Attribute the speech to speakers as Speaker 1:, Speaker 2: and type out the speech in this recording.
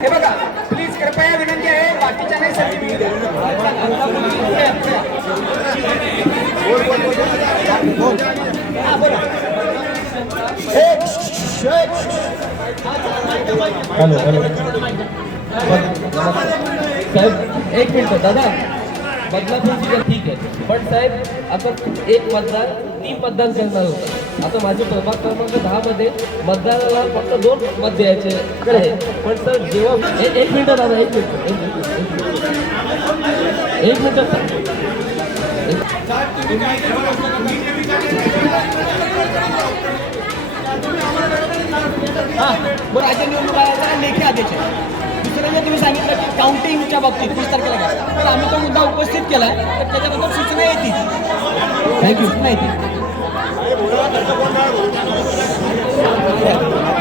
Speaker 1: हे बघा प्लीज़ कृपया विनंती आहे बाकीच्या नाही हा. एक, एक,
Speaker 2: हॅलो हॅलो
Speaker 3: साहेब एक मिनिट दादा बदलापूरची ठीक आहे पण साहेब आता एक मतदार तीन मतदान होतं आता माझे प्रभाग क्रमांक दहा मध्ये मतदाराला फक्त दोन मत द्यायचे आहे. पण सर जेव्हा एक मिनिट दादा एक मिनिट एक मिनिट
Speaker 1: हा बरं राज्य निवडणूक आयोगाचा लेखी आदेश आहे. दुसरं जे तुम्ही सांगितलं की काउंटिंगच्या बाबतीत वीस तारखेला घ्या. तर आम्ही तो मुद्दा उपस्थित केला तर त्याच्याबद्दल सूचना येतील. थँक्यू सूचना येतील.